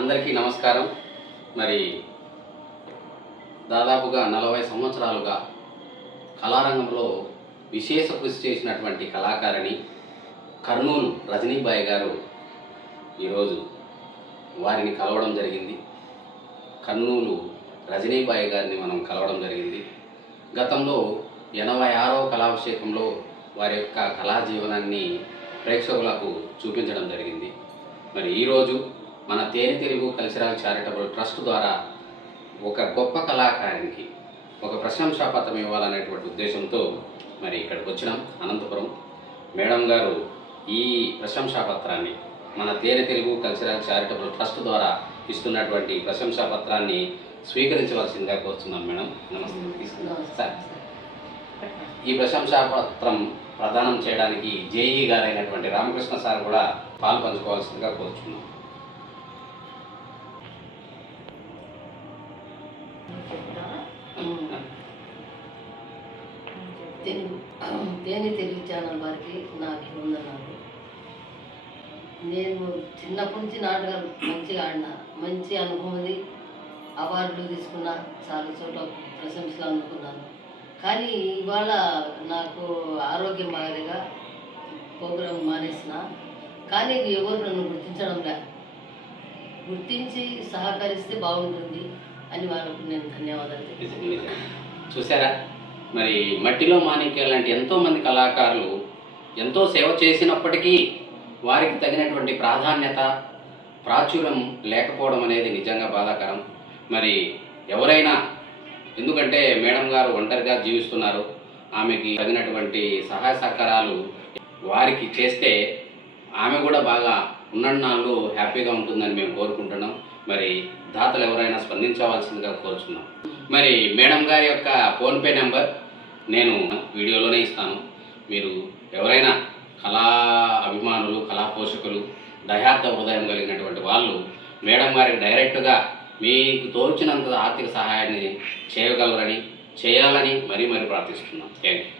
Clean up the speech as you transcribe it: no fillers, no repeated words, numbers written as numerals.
అందరికీ నమస్కారం. మరి దాదాపుగా 40 సంవత్సరాలుగా కళారంగంలో విశేష కృషి చేసినటువంటి కళాకారిణి కర్నూలు రజనీబాయి గారు ఈరోజు వారిని కలవడం జరిగింది. కర్నూలు రజనీబాయి గారిని మనం కలవడం జరిగింది. గతంలో 86వ కళాభిషేకంలో వారి యొక్క కళా జీవనాన్ని ప్రేక్షకులకు చూపించడం జరిగింది. మరి ఈరోజు మన తేనె తెలుగు కల్చరల్ చారిటబుల్ ట్రస్ట్ ద్వారా ఒక గొప్ప కళాకారునికి ఒక ప్రశంసాపత్రం ఇవ్వాలనేటువంటి ఉద్దేశంతో మరి ఇక్కడికి వచ్చినాం. అనంతపురం మేడం గారు ఈ ప్రశంసాపత్రాన్ని మన తేనె తెలుగు కల్చరల్ చారిటబుల్ ట్రస్ట్ ద్వారా ఇస్తున్నటువంటి ప్రశంసాపత్రాన్ని స్వీకరించవలసిందిగా కోరుతున్నాం. మేడం నమస్తే. సార్, ఈ ప్రశంసాపత్రం ప్రదానం చేయడానికి జేఈ గారైనటువంటి రామకృష్ణ సార్ కూడా పాలు పంచుకోవాల్సిందిగా కోరుచున్నాం. తేనె తెలుగు ఛానల్ వారికి నాకు వందనాలు. నేను చిన్నప్పటి నుంచి నాటకాలు మంచిగా ఆడినా, మంచి అనుభవం ఉంది. అవార్డులు తీసుకున్నా, చాలా చోట్ల ప్రశంసలు అందుకున్నాను. కానీ ఇవాళ నాకు ఆరోగ్యం బాగా ప్రోగ్రాం మానేసిన, కానీ ఎవరు నన్ను గుర్తించడం లే. గుర్తించి సహకరిస్తే బాగుంటుంది అని వాళ్ళకు నేను ధన్యవాదాలు. చూసారా, మరి మట్టిలో మాణిక్యాలు లాంటి ఎంతోమంది కళాకారులు ఎంతో సేవ చేసినప్పటికీ వారికి తగినటువంటి ప్రాధాన్యత ప్రాచుర్యం లేకపోవడం అనేది నిజంగా బాధాకరం. మరి ఎవరైనా, ఎందుకంటే మేడం గారు ఒంటరిగా జీవిస్తున్నారు, ఆమెకి తగినటువంటి సహాయ సహకారాలు వారికి చేస్తే ఆమె కూడా బాగా ఉన్నన్నాళ్ళు హ్యాపీగా ఉంటుందని మేము కోరుకుంటున్నాం. మరి దాతలు ఎవరైనా స్పందించవలసిందిగా కోరుచున్నాం. మరి మేడం గారి యొక్క ఫోన్పే నెంబర్ నేను వీడియోలోనే ఇస్తాను. మీరు ఎవరైనా కళా అభిమానులు, కళా పోషకులు, దయార్థ హృదయం కలిగినటువంటి వాళ్ళు మేడం గారికి డైరెక్ట్గా మీకు తోచినంత ఆర్థిక సహాయాన్ని చేయాలని మరీ ప్రార్థిస్తున్నాం. Thank you.